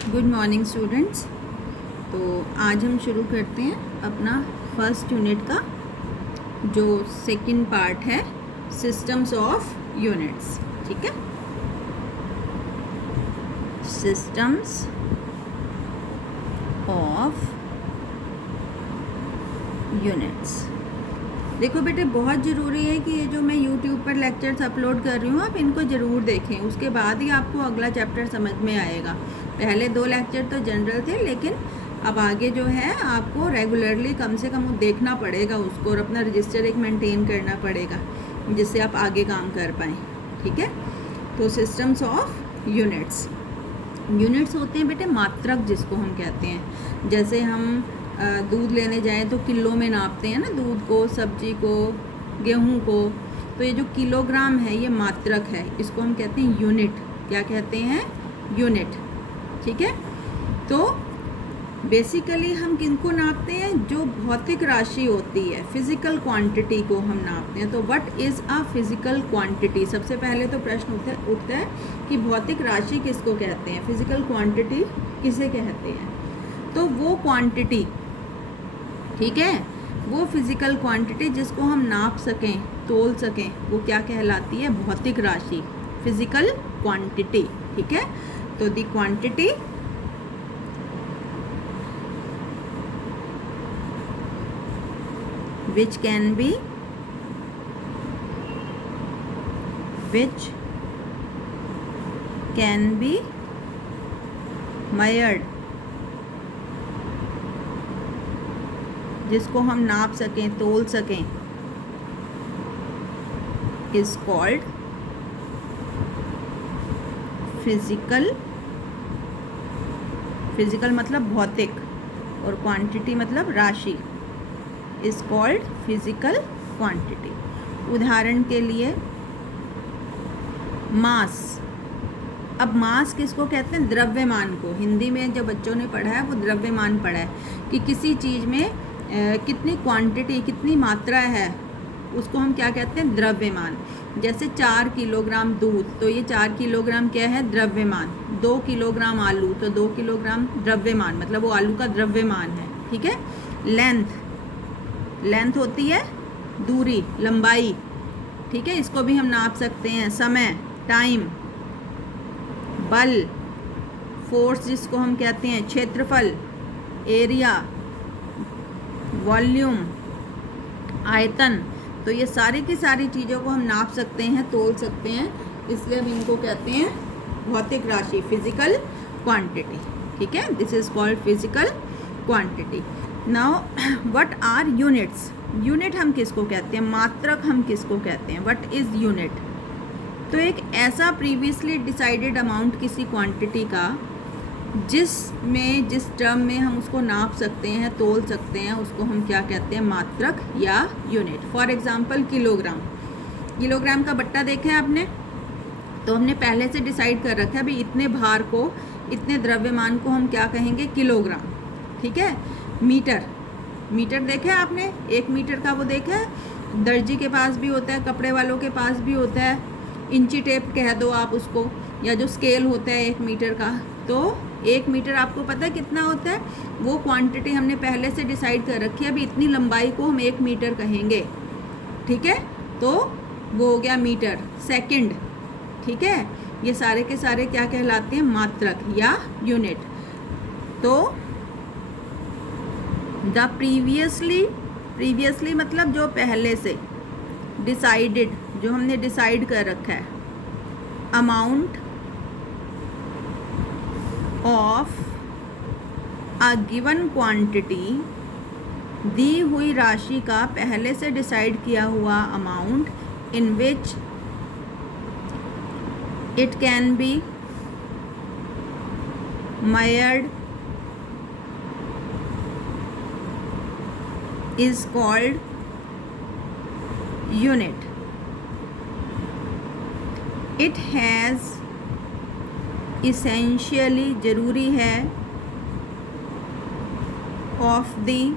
Good morning students. तो आज हम शुरू करते हैं अपना फर्स्ट यूनिट का जो सेकंड पार्ट है, सिस्टम्स ऑफ यूनिट्स। ठीक है, सिस्टम्स ऑफ यूनिट्स। देखो बेटे, बहुत ज़रूरी है कि ये जो मैं यूट्यूब पर लेक्चर्स अपलोड कर रही हूँ आप इनको ज़रूर देखें, उसके बाद ही आपको अगला चैप्टर समझ में आएगा। पहले 2 लेक्चर तो जनरल थे, लेकिन अब आगे जो है आपको रेगुलरली कम से कम देखना पड़ेगा उसको, और अपना रजिस्टर एक मेंटेन करना पड़ेगा जिससे आप आगे काम कर पाएँ। ठीक है, तो सिस्टम्स ऑफ यूनिट्स। यूनिट्स होते हैं बेटे मात्रक, जिसको हम कहते हैं। जैसे हम दूध लेने जाएं तो किलो में नापते हैं ना, दूध को, सब्जी को, गेहूं को। तो ये जो किलोग्राम है ये मात्रक है, इसको हम कहते हैं यूनिट। क्या कहते हैं? यूनिट। ठीक है, तो बेसिकली हम किनको नापते हैं? जो भौतिक राशि होती है, फिजिकल क्वांटिटी को हम नापते हैं। तो what is a physical quantity? सबसे पहले तो प्रश्न उठता है कि भौतिक राशि किसको कहते हैं, फिजिकल क्वांटिटी किसे कहते हैं? तो वो क्वांटिटी, ठीक है, वो फिजिकल क्वांटिटी जिसको हम नाप सकें, तोल सकें, वो क्या कहलाती है? भौतिक राशि, फिजिकल क्वांटिटी। ठीक है, तो the quantity which can be measured, जिसको हम नाप सकें, तोल सकें, is called फिजिकल मतलब भौतिक, और क्वांटिटी मतलब राशि, is called फिजिकल क्वांटिटी। उदाहरण के लिए मास। अब मास किसको कहते हैं? द्रव्यमान को। हिंदी में जो बच्चों ने पढ़ा है वो द्रव्यमान पढ़ा है कि किसी चीज़ में कितनी क्वांटिटी, कितनी मात्रा है, उसको हम क्या कहते हैं? द्रव्यमान। जैसे 4 किलोग्राम दूध, तो ये 4 किलोग्राम क्या है? द्रव्यमान। 2 किलोग्राम आलू, तो 2 किलोग्राम द्रव्यमान, मतलब वो आलू का द्रव्यमान है। ठीक है, लेंथ होती है दूरी, लंबाई। ठीक है, इसको भी हम नाप सकते हैं। समय, टाइम। बल, फोर्स जिसको हम कहते हैं, क्षेत्रफल, एरिया, वॉल्यूम, आयतन। तो ये सारी की सारी चीज़ों को हम नाप सकते हैं, तोल सकते हैं, इसलिए हम इनको कहते हैं भौतिक राशि, फिजिकल क्वांटिटी। ठीक है, this is called physical quantity. Now what are units? Unit हम किसको कहते हैं? मात्रक हम किसको कहते हैं? What is unit? तो एक ऐसा प्रीवियसली डिसाइडेड अमाउंट किसी क्वांटिटी का जिस टर्म में हम उसको नाप सकते हैं, तोल सकते हैं, उसको हम क्या कहते हैं? मात्रक या यूनिट। फॉर एग्जांपल किलोग्राम का बट्टा देखा है आपने? तो हमने पहले से डिसाइड कर रखा है भाई इतने भार को, इतने द्रव्यमान को हम क्या कहेंगे? किलोग्राम। ठीक है, मीटर देखा है आपने? 1 मीटर का वो देखा है, दर्जी के पास भी होता है, कपड़े वालों के पास भी होता है। इंची टेप कह दो आप उसको, या जो स्केल होता है 1 मीटर का। तो 1 मीटर आपको पता है कितना होता है? वो क्वांटिटी हमने पहले से डिसाइड कर रखी है, अभी इतनी लंबाई को हम 1 मीटर कहेंगे। ठीक है, तो वो हो गया मीटर। सेकंड, ठीक है, ये सारे के सारे क्या कहलाते हैं? मात्रक या यूनिट। तो द प्रीवियसली मतलब जो पहले से डिसाइडेड, जो हमने डिसाइड कर रखा है, amount of a given quantity, दी हुई राशि का पहले से डिसाइड किया हुआ amount, in which it can be measured, is called unit. It has essentially, जरूरी है, of the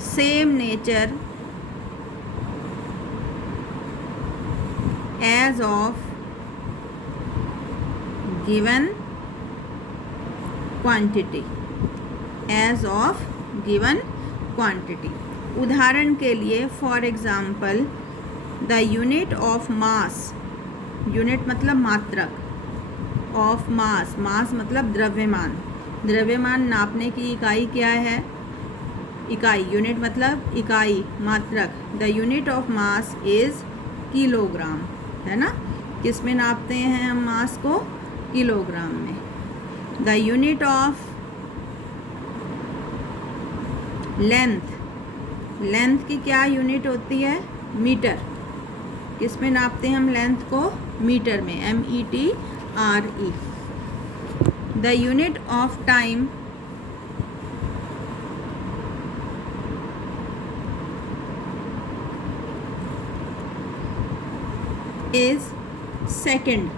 same nature as of given quantity, as of given quantity. उदाहरण के लिए for example the unit of mass, unit मतलब मात्रक, of mass, मास मतलब द्रव्यमान, द्रव्यमान नापने की इकाई क्या है, इकाई, यूनिट मतलब इकाई, मात्रक। The unit of mass is kilogram, है ना। किस में नापते हैं हम मास को, किलोग्राम में। The unit of length, length की क्या यूनिट होती है, मीटर। किस में नापते हैं हम लेंथ को, मीटर में, METRE। The unit of time is second.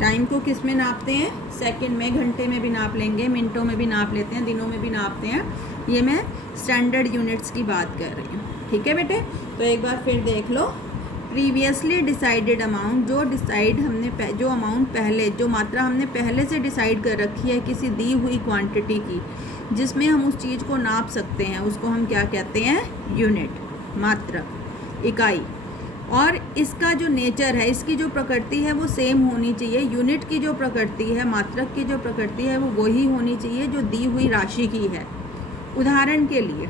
Time को किस में नापते हैं, सेकेंड में, घंटे में भी नाप लेंगे, मिनटों में भी नाप लेते हैं, दिनों में भी नापते हैं। ये मैं स्टैंडर्ड यूनिट्स की बात कर रही हूँ, ठीक है बेटे। तो एक बार फिर देख लो, प्रीवियसली डिसाइडेड अमाउंट, जो डिसाइड हमने, जो अमाउंट पहले, जो मात्रा हमने पहले से डिसाइड कर रखी है किसी दी हुई क्वांटिटी की, जिसमें हम उस चीज़ को नाप सकते हैं, उसको हम क्या कहते हैं, यूनिट, मात्रक, इकाई। और इसका जो नेचर है, इसकी जो प्रकृति है वो सेम होनी चाहिए। यूनिट की जो प्रकृति है, मात्रक की जो प्रकृति है वो वही होनी चाहिए जो दी हुई राशि की है। उदाहरण के लिए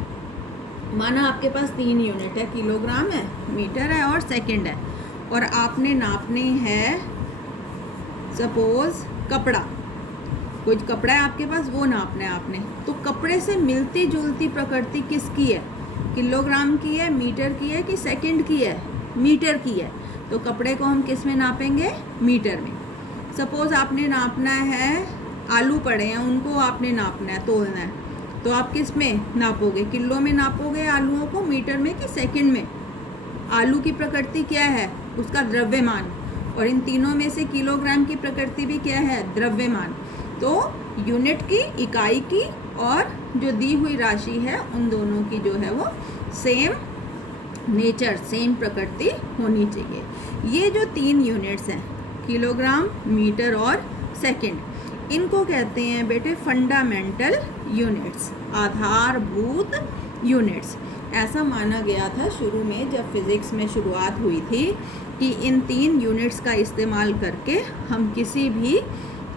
माना आपके पास 3 यूनिट है, किलोग्राम है, मीटर है और सेकंड है, और आपने नापनी है सपोज कपड़ा, कोई कपड़ा है आपके पास, वो नापना है आपने। तो कपड़े से मिलती जुलती प्रकृति किसकी है, किलोग्राम की है, मीटर की है कि सेकंड की है, मीटर की है। तो कपड़े को हम किस में नापेंगे, मीटर में। सपोज़ आपने नापना है, आलू पड़े हैं, उनको आपने नापना है, तोलना है, तो आप किस में नापोगे, किलो में नापोगे आलूओं को, मीटर में कि सेकंड में। आलू की प्रकृति क्या है, उसका द्रव्यमान, और इन तीनों में से किलोग्राम की प्रकृति भी क्या है, द्रव्यमान। तो यूनिट की, इकाई की, और जो दी हुई राशि है, उन दोनों की जो है वो सेम नेचर, सेम प्रकृति होनी चाहिए। ये जो 3 यूनिट्स हैं, किलोग्राम, मीटर और सेकंड, इनको कहते हैं बेटे फंडामेंटल यूनिट्स, आधारभूत यूनिट्स। ऐसा माना गया था शुरू में, जब फिज़िक्स में शुरुआत हुई थी, कि इन 3 यूनिट्स का इस्तेमाल करके हम किसी भी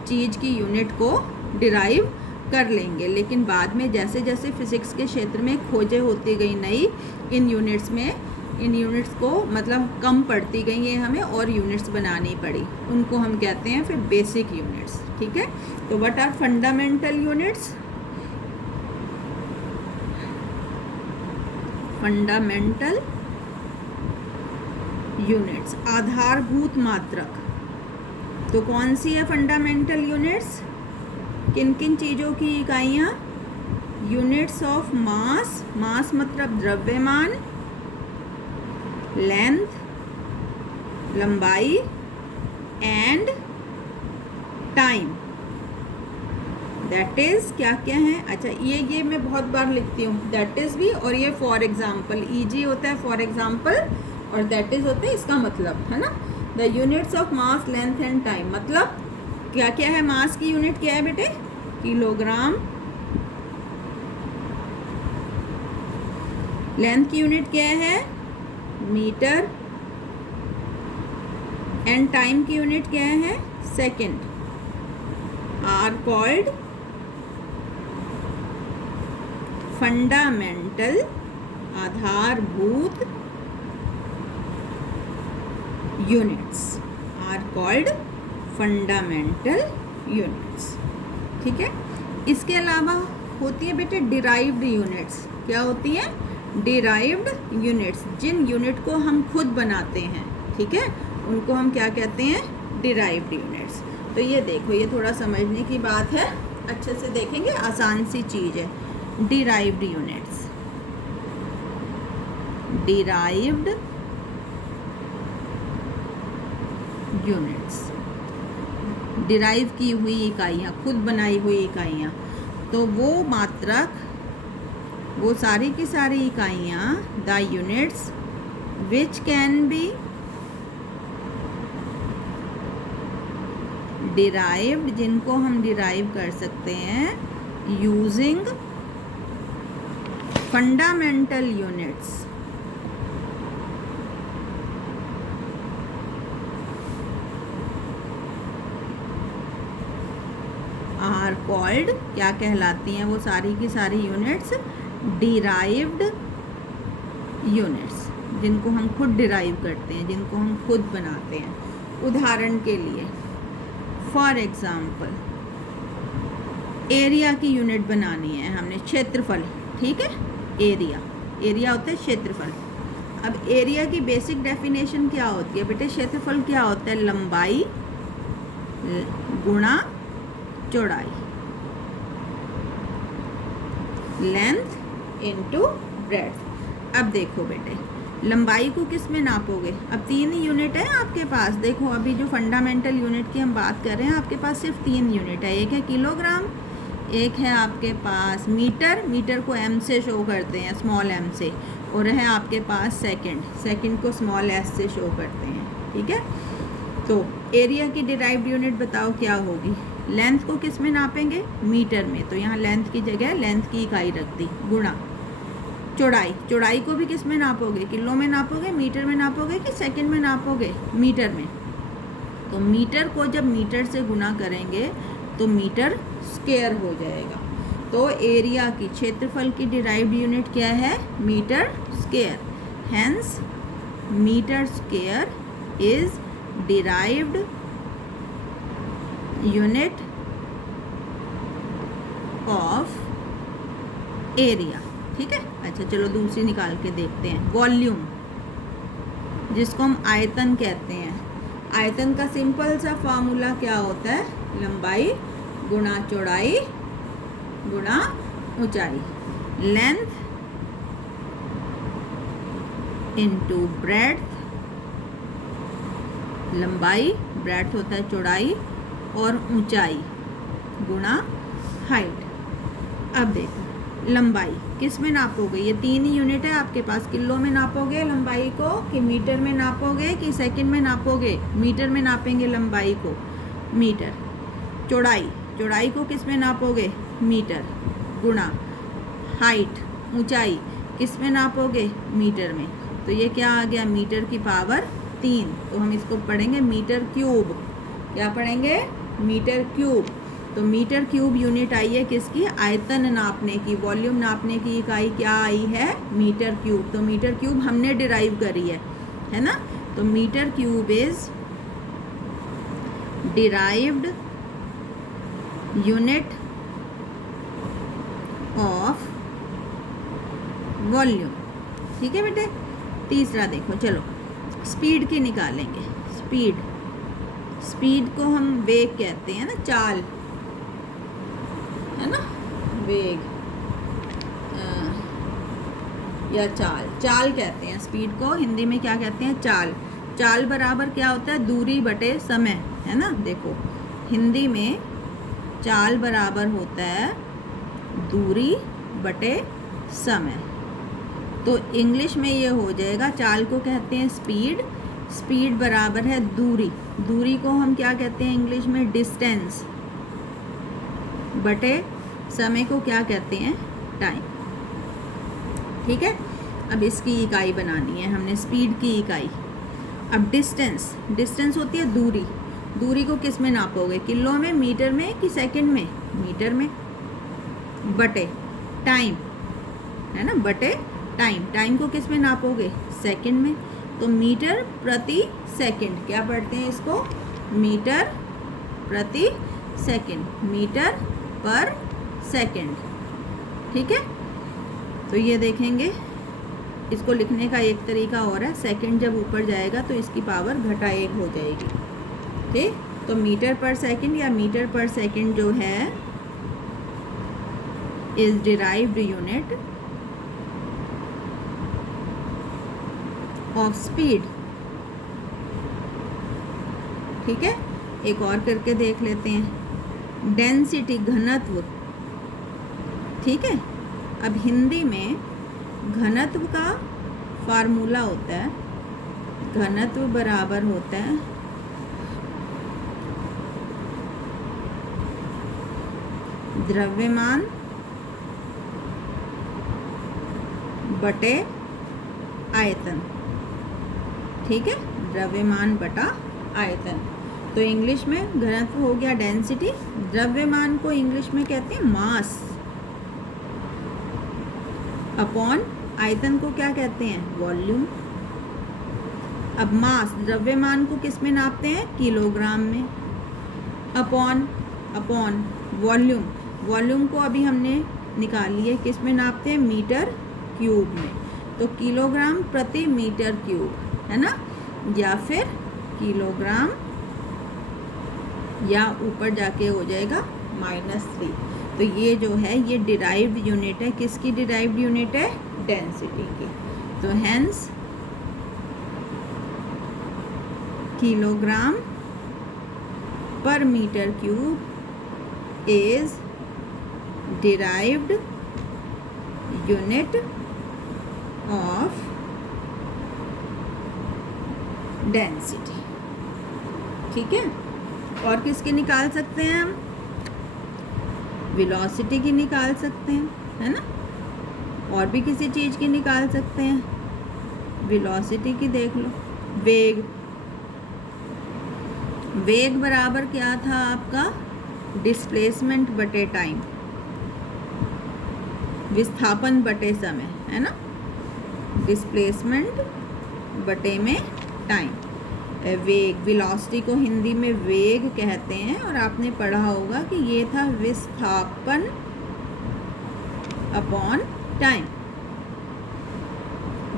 चीज़ की यूनिट को डिराइव कर लेंगे। लेकिन बाद में जैसे जैसे फिज़िक्स के क्षेत्र में खोजें होती गई नई, इन यूनिट्स को मतलब कम पड़ती गई हैं हमें, और यूनिट्स बनानी पड़ी। उनको हम कहते हैं फिर बेसिक यूनिट्स, ठीक है। तो what are fundamental units, fundamental units, आधारभूत मात्रक। तो कौन सी है फंडामेंटल यूनिट्स, किन किन चीज़ों की इकाइयाँ, यूनिट्स ऑफ मास, मास मतलब द्रव्यमान, लेंथ, लंबाई, एंड टाइम। दैट इज़ क्या क्या है, अच्छा ये मैं बहुत बार लिखती हूँ, दैट इज़ भी, और ये फॉर एग्जाम्पल, ईजी होता है फॉर एग्जाम्पल, और दैट इज़ होता है इसका मतलब, है ना। The units of mass, length and time, मतलब क्या क्या है, मास की यूनिट क्या है बेटे, किलोग्राम, लेंथ की यूनिट क्या है, मीटर, एंड टाइम की यूनिट क्या है, सेकंड, आर कॉल्ड फंडामेंटल, आधारभूत units, are called fundamental units, ठीक है। इसके अलावा होती है बेटे डिराइव्ड यूनिट्स। क्या होती है, डिराइव्ड यूनिट्स, जिन यूनिट को हम खुद बनाते हैं, ठीक है, उनको हम क्या कहते हैं, डिराइव्ड यूनिट्स। तो ये देखो, ये थोड़ा समझने की बात है, अच्छे से देखेंगे, आसान सी चीज़ है। Derived units, derived units, derive की हुई इकाइयाँ, खुद बनाई हुई इकाइयाँ। तो वो मात्रक, वो सारी की सारी इकाइयाँ, the units which can be derived, जिनको हम डिराइव कर सकते हैं using fundamental units, are called, क्या कहलाती हैं वो सारी की सारी यूनिट्स? डिराइव्ड यूनिट्स, जिनको हम खुद डिराइव करते हैं, जिनको हम खुद बनाते हैं। उदाहरण के लिए फॉर एग्जाम्पल एरिया की यूनिट बनानी है हमने, क्षेत्रफल, ठीक है। एरिया होता है क्षेत्रफल। अब एरिया की बेसिक डेफिनेशन क्या होती है बेटे? क्षेत्रफल क्या होता है? लंबाई गुणा चौड़ाई, लेंथ इनटू ब्रेड्थ। अब देखो बेटे, लंबाई को किस में नापोगे? अब 3 यूनिट है आपके पास। देखो अभी जो फंडामेंटल यूनिट की हम बात कर रहे हैं, आपके पास सिर्फ 3 यूनिट है। एक है किलोग्राम, एक है आपके पास मीटर, मीटर को एम से शो करते हैं, स्मॉल एम से, और है आपके पास सेकंड, सेकंड को स्मॉल एस से शो करते हैं, ठीक है। तो एरिया की डिराइव्ड यूनिट बताओ क्या होगी? लेंथ को किस में नापेंगे? मीटर में, तो यहाँ लेंथ की जगह लेंथ की इकाई रख दी, गुणा चौड़ाई, चौड़ाई को भी किस में नापोगे? किलो में नापोगे, मीटर में नापोगे कि सेकंड में नापोगे? मीटर में। तो मीटर को जब मीटर से गुणा करेंगे तो मीटर स्क्वायर हो जाएगा। तो एरिया की, क्षेत्रफल की डिराइव्ड यूनिट क्या है? Metre square. Hence metre square is derived unit of area, ठीक है। अच्छा चलो दूसरी निकाल के देखते हैं, वॉल्यूम, जिसको हम आयतन कहते हैं। आयतन का सिंपल सा फार्मूला क्या होता है? लंबाई गुणा चौड़ाई गुणा ऊंचाई, लेंथ इनटू ब्रेड्थ, लंबाई, ब्रेड्थ होता है चौड़ाई, और ऊंचाई गुणा हाइट। अब देखो लंबाई किस में नापोगे? ये 3 ही यूनिट है आपके पास। किलो में नापोगे लंबाई को कि मीटर में नापोगे कि सेकंड में नापोगे? मीटर में नापेंगे लंबाई को, मीटर। चौड़ाई, चौड़ाई को किस में नापोगे? मीटर, गुणा हाइट, ऊंचाई किस में नापोगे? मीटर में। तो ये क्या आ गया? मीटर की पावर 3। तो हम इसको पढ़ेंगे मीटर क्यूब। क्या पढ़ेंगे? Metre cube. तो मीटर क्यूब यूनिट आई है किसकी? आयतन नापने की, वॉल्यूम नापने की इकाई क्या आई है? Metre cube. तो मीटर क्यूब हमने डिराइव करी है ना। तो metre cube is derived unit of volume, ठीक है बेटे। तीसरा देखो, चलो स्पीड की निकालेंगे। स्पीड, स्पीड को हम वेग कहते हैं ना, चाल, है ना, वेग या चाल, चाल कहते हैं स्पीड को। हिंदी में क्या कहते हैं? चाल। चाल बराबर क्या होता है? दूरी बटे समय, है ना। देखो हिंदी में चाल बराबर होता है दूरी बटे समय। तो इंग्लिश में ये हो जाएगा, चाल को कहते हैं स्पीड, स्पीड बराबर है दूरी, दूरी को हम क्या कहते हैं इंग्लिश में? डिस्टेंस, बटे समय को क्या कहते हैं? टाइम, ठीक है। अब इसकी इकाई बनानी है हमने, स्पीड की इकाई। अब डिस्टेंस, डिस्टेंस होती है दूरी, दूरी को किस में नापोगे? किलो में, मीटर में कि सेकंड में? मीटर में। बटे टाइम, है ना, बटे टाइम, टाइम को किस में नापोगे? सेकंड में। तो मीटर प्रति सेकंड, क्या पढ़ते हैं इसको? मीटर प्रति सेकंड, मीटर पर सेकंड, ठीक है। तो ये देखेंगे, इसको लिखने का एक तरीका और है, सेकंड जब ऊपर जाएगा तो इसकी पावर घटा 1 हो जाएगी, ठीक। तो मीटर पर सेकंड या मीटर पर सेकंड जो है is derived unit of speed, ठीक है। एक और करके देख लेते हैं, डेंसिटी, घनत्व, ठीक है। अब हिंदी में घनत्व का फार्मूला होता है, घनत्व बराबर होता है द्रव्यमान बटे आयतन, ठीक है, द्रव्यमान बटा आयतन। तो इंग्लिश में घनत्व हो गया डेंसिटी, द्रव्यमान को इंग्लिश में कहते हैं मास, अपॉन आयतन को क्या कहते हैं, वॉल्यूम। अब मास, द्रव्यमान को किस में नापते हैं, किलोग्राम में, अपॉन वॉल्यूम, वॉल्यूम को अभी हमने निकाल लिए किस में नापते हैं, मीटर क्यूब में। तो किलोग्राम प्रति मीटर क्यूब, है ना, या फिर किलोग्राम, या ऊपर जाके हो जाएगा -3। तो ये जो है ये डिराइव्ड यूनिट है, किसकी डिराइव्ड यूनिट है, डेंसिटी की। तो hence kilogram per metre cube is derived unit of density, ठीक है। और किसकी निकाल सकते हैं हम, वेलोसिटी की निकाल सकते हैं, है ना, और भी किसी चीज़ की निकाल सकते हैं। वेलोसिटी की देख लो, वेग बराबर क्या था आपका, डिस्प्लेसमेंट बटे टाइम, विस्थापन बटे समय, है ना, डिस्प्लेसमेंट बटे में टाइम। वेग, वेलोसिटी को हिंदी में वेग कहते हैं, और आपने पढ़ा होगा कि ये था विस्थापन अपॉन टाइम।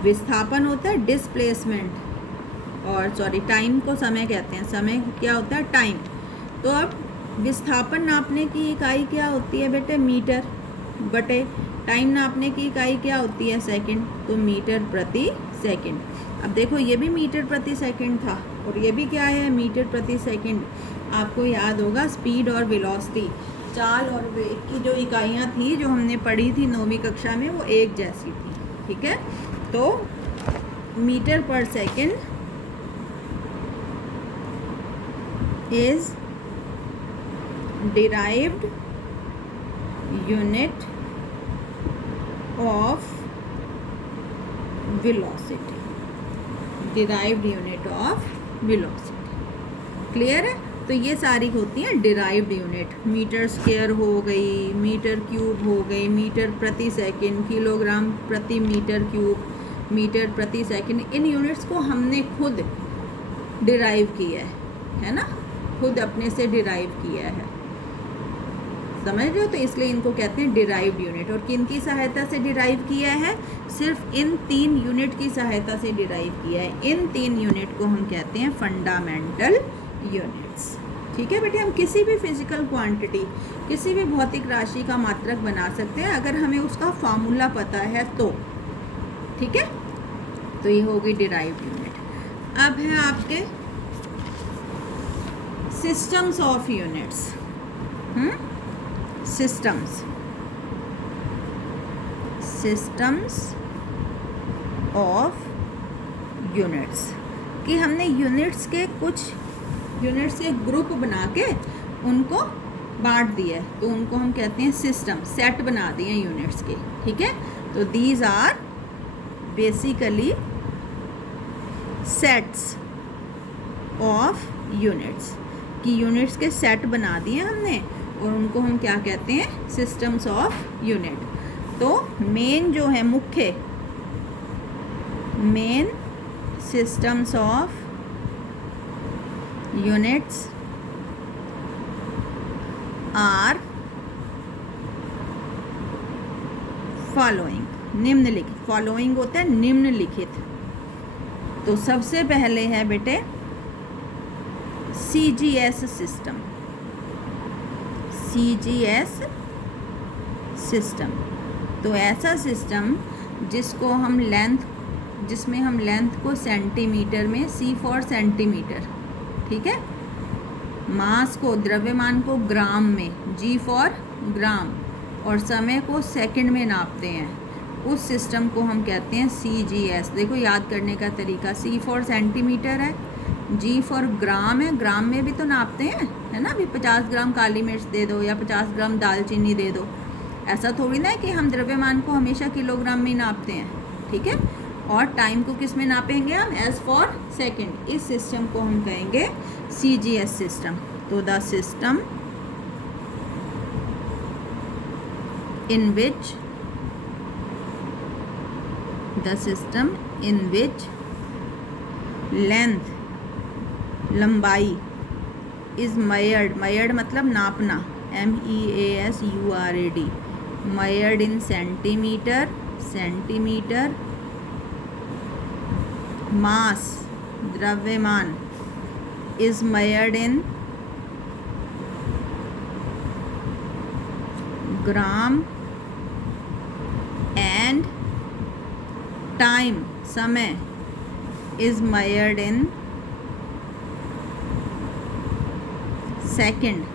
विस्थापन होता है डिस्प्लेसमेंट, और टाइम को समय कहते हैं, समय क्या होता है, टाइम। तो अब विस्थापन नापने की इकाई क्या होती है बेटे, मीटर, बटे टाइम नापने की इकाई क्या होती है, सेकंड, तो मीटर प्रति सेकंड। अब देखो ये भी मीटर प्रति सेकंड था, और ये भी क्या है, मीटर प्रति सेकंड। आपको याद होगा स्पीड और वेलोसिटी, चाल और वेग की जो इकाइयाँ थी जो हमने पढ़ी थी 9वीं कक्षा में, वो एक जैसी थी, ठीक है। तो मीटर पर second is derived unit of velocity, derived unit of velocity, clear है। तो ये सारी होती हैं डिराइव्ड यूनिट, मीटर स्क्वायर हो गई, मीटर क्यूब हो गई, मीटर प्रति सेकंड, किलोग्राम प्रति मीटर क्यूब, मीटर प्रति सेकंड। इन यूनिट्स को हमने खुद डिराइव किया है ना, खुद अपने से डिराइव किया है, समझ रहे हो। तो इसलिए इनको कहते हैं डिराइव्ड यूनिट। और किन की सहायता से डिराइव किया है, सिर्फ इन 3 यूनिट की सहायता से डिराइव किया है। इन 3 यूनिट को हम कहते हैं फंडामेंटल यूनिट्स, ठीक है बेटे। हम किसी भी फिजिकल क्वांटिटी, किसी भी भौतिक राशि का मात्रक बना सकते हैं अगर हमें उसका फार्मूला पता है तो, ठीक है। तो ये होगी डिराइव्ड यूनिट। अब है आपके systems of units, systems of units, कि हमने यूनिट्स के ग्रुप बना के उनको बांट दिया है, तो उनको हम कहते हैं सिस्टम, सेट बना दिए यूनिट्स के, ठीक है। तो these are basically sets of units, कि यूनिट्स के सेट बना दिए हमने, और उनको हम क्या कहते हैं, सिस्टम्स ऑफ यूनिट। तो मेन जो है, मुख्य main systems of units are following, निम्नलिखित। फॉलोइंग होता है निम्नलिखित। तो सबसे पहले है बेटे CGS सिस्टम, CGS सिस्टम। तो ऐसा सिस्टम जिसमें हम लेंथ को सेंटीमीटर में, C फॉर सेंटीमीटर, ठीक है, मास को, द्रव्यमान को ग्राम में, G फॉर ग्राम, और समय को सेकंड में नापते हैं, उस सिस्टम को हम कहते हैं CGS। देखो याद करने का तरीका, C फॉर सेंटीमीटर है, जी फॉर ग्राम है, ग्राम में भी तो नापते हैं, है ना। अभी 50 ग्राम काली मिर्च दे दो या 50 ग्राम दालचीनी दे दो, ऐसा थोड़ी ना है कि हम द्रव्यमान को हमेशा किलोग्राम में ही नापते हैं, ठीक है। और टाइम को किस में नापेंगे हम, एज फॉर सेकेंड। इस सिस्टम को हम कहेंगे CGS सिस्टम। तो the system in which length, लंबाई, is measured मतलब नापना, MEASURAD, measured in centimetre, mass, द्रव्यमान, is measured in gram, and time, समय, is measured in second,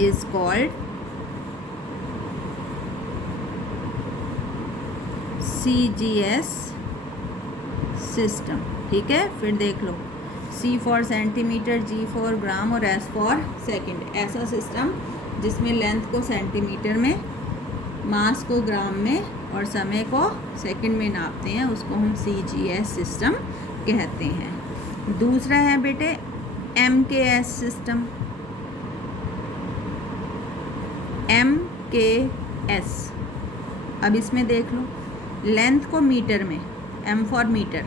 is called CGS system, ठीक है। फिर देख लो, C for centimetre, G for gram और S फॉर सेकंड। ऐसा सिस्टम जिसमें लेंथ को सेंटीमीटर में, मास को ग्राम में और समय को सेकंड में नापते हैं, उसको हम CGS सिस्टम कहते हैं। दूसरा है बेटे MKS सिस्टम। MKS, अब इसमें देख लो, लेंथ को मीटर में, M फॉर मीटर,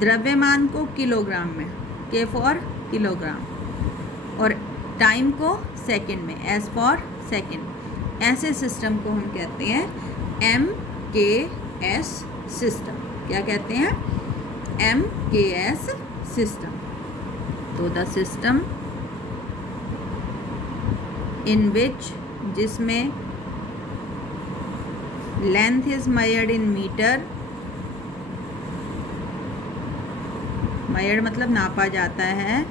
द्रव्यमान को किलोग्राम में, K फॉर किलोग्राम, और टाइम को सेकंड में, S फॉर सेकंड। ऐसे सिस्टम को हम कहते हैं MKS सिस्टम। क्या कहते हैं, MKS सिस्टम। तो द सिस्टम इन विच, जिसमें length is measured in metre, measured मतलब नापा जाता है,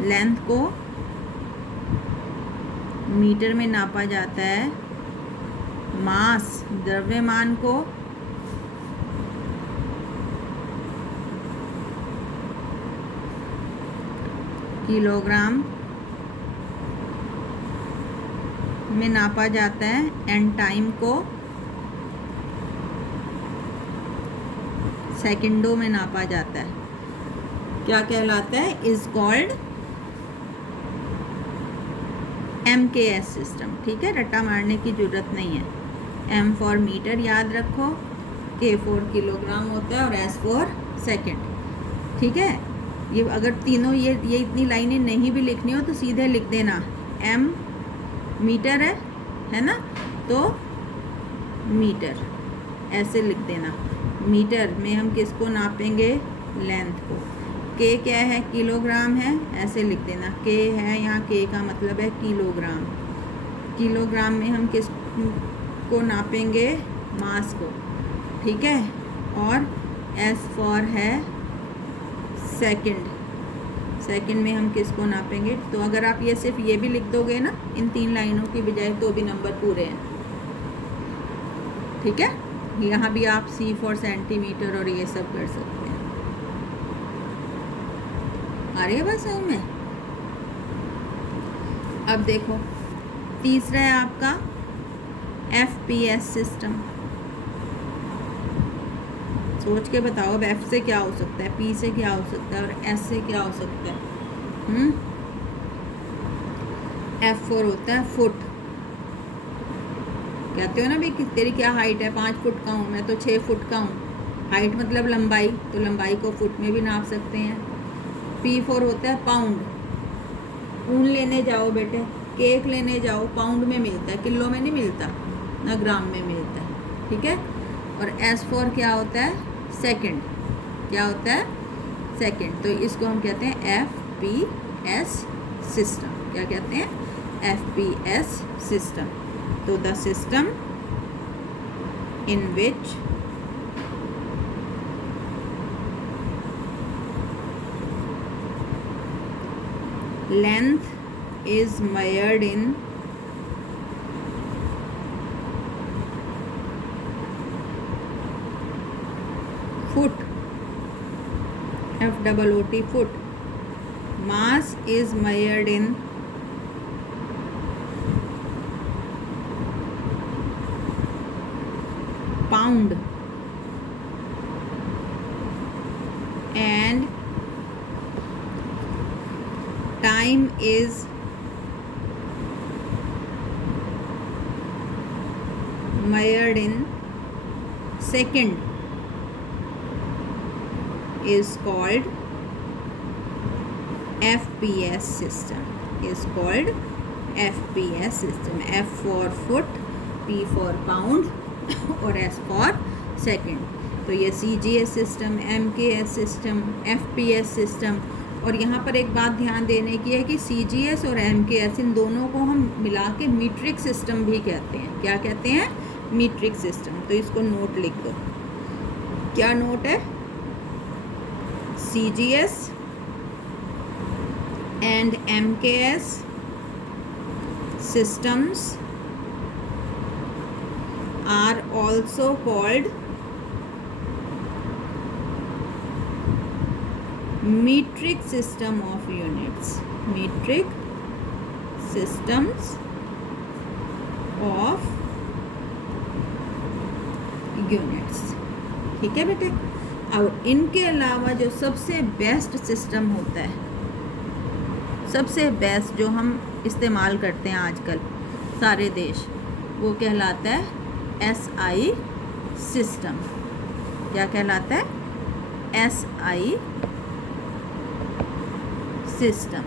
लेंथ को मीटर में नापा जाता है, मास, द्रव्यमान को किलोग्राम में नापा जाता है, एंड टाइम को सेकंडों में नापा जाता है। क्या कहलाता है, इज कॉल्ड MKS सिस्टम, ठीक है। रट्टा मारने की जरूरत नहीं है। M फॉर मीटर याद रखो, K फॉर किलोग्राम होता है और S फॉर सेकंड, ठीक है। ये अगर तीनों ये इतनी लाइनें नहीं भी लिखनी हो तो सीधे लिख देना, M मीटर है ना, तो मीटर ऐसे लिख देना। मीटर में हम किसको नापेंगे, लेंथ को। K क्या है, किलोग्राम है, ऐसे लिख देना, K है यहाँ, K का मतलब है किलोग्राम। किलोग्राम में हम किस को नापेंगे, मास को, ठीक है। और S फॉर है सेकंड, सेकंड में हम किसको नापेंगे। तो अगर आप ये सिर्फ ये भी लिख दोगे ना इन 3 लाइनों की बजाय, तो भी नंबर पूरे हैं, ठीक है। यहाँ भी आप C फॉर सेंटीमीटर और ये सब कर सकते हैं। आ रही है बात समझ में। अब देखो तीसरा है आपका FPS सिस्टम। सोच के बताओ, अब F से क्या हो सकता है, P से क्या हो सकता है और S से क्या हो सकता है। F फॉर होता है फुट। कहते हो ना भाई कि तेरी क्या हाइट है, 5 फुट का हूँ मैं, तो 6 फुट का हूँ। हाइट मतलब लंबाई, तो लंबाई को फुट में भी नाप सकते हैं। P फॉर होता है पाउंड। ऊन लेने जाओ बेटे, केक लेने जाओ, पाउंड में मिलता है, किलो में नहीं मिलता, ना ग्राम में मिलता है, ठीक है। और S फॉर क्या होता है, सेकंड। क्या होता है, सेकंड। तो इसको हम कहते हैं FPS सिस्टम। क्या कहते हैं, FPS सिस्टम। तो the system in which length is measured in foot, FOOT foot. Mass is measured in pound and time is measured in second is called FPS system. Is called FPS system. F for foot, P for pound और S for second. तो ये CGS system, MKS system, FPS system. और यहाँ पर एक बात ध्यान देने की है कि CGS और MKS इन दोनों को हम मिला के मीट्रिक सिस्टम भी कहते हैं। क्या कहते हैं? Metric system. तो इसको नोट लिख दो। क्या नोट है? CGS and MKS systems are also called metric system of units. Metric systems of units. ठीक है बेटे। अब इनके अलावा जो सबसे बेस्ट सिस्टम होता है, सबसे बेस्ट जो हम इस्तेमाल करते हैं आजकल सारे देश, वो कहलाता है SI सिस्टम। क्या कहलाता है? SI system.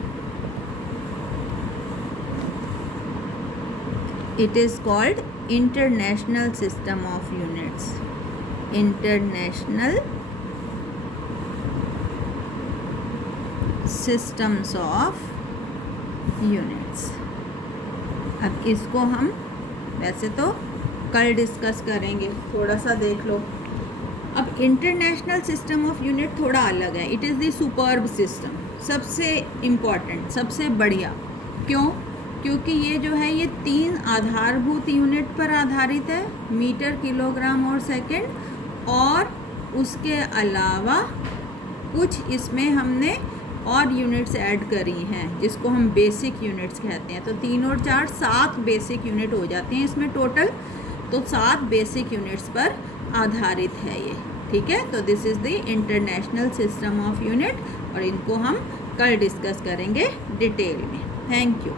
It is called International System of Units. International Systems of Units. अब इसको हम वैसे तो कल डिस्कस करेंगे, थोड़ा सा देख लो। अब इंटरनेशनल सिस्टम ऑफ यूनिट थोड़ा अलग है। It is the superb system, सबसे इम्पॉर्टेंट, सबसे बढ़िया। क्यों? क्योंकि ये जो है ये 3 आधारभूत यूनिट पर आधारित है, मीटर, किलोग्राम और सेकंड। और उसके अलावा कुछ इसमें हमने और यूनिट्स ऐड करी हैं जिसको हम बेसिक यूनिट्स कहते हैं। तो 3 और 4 7 बेसिक यूनिट हो जाते हैं इसमें टोटल। तो 7 बेसिक यूनिट्स पर आधारित है ये। ठीक है। तो this is the international system of unit और इनको हम कल डिस्कस करेंगे डिटेल में। Thank you.